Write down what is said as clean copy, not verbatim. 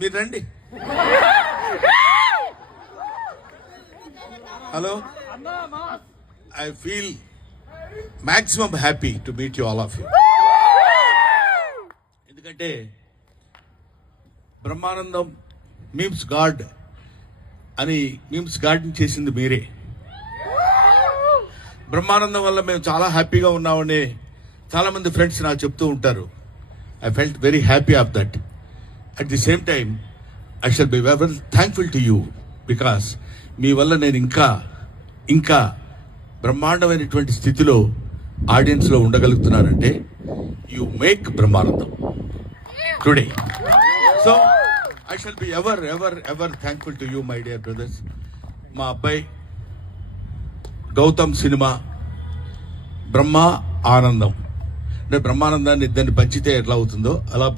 మీరు రండి. Hello, I feel maximum happy to meet you all of you. ఎందుకంటే Brahmanandam memes God అని memes God చేసింది మీరే. బ్రహ్మానందం వల్ల మేము చాలా హ్యాపీగా ఉన్నామని చాలా మంది ఫ్రెండ్స్ నాకు చెప్తూ ఉంటారు. I felt very happy of that. At the same time I shall be very thankful to you because మీ వల్ల నేను ఇంకా బ్రహ్మాండమైనటువంటి స్థితిలో ఆడియన్స్లో ఉండగలుగుతున్నానంటే you make Brahmanandam today. So I shall be ever thankful to you my dear brothers. మా అబ్బాయి గౌతమ్ సినిమా బ్రహ్మ ఆనందం అంటే బ్రహ్మానందాన్ని ఇద్దరిని పంచితే ఎట్లా అవుతుందో అలా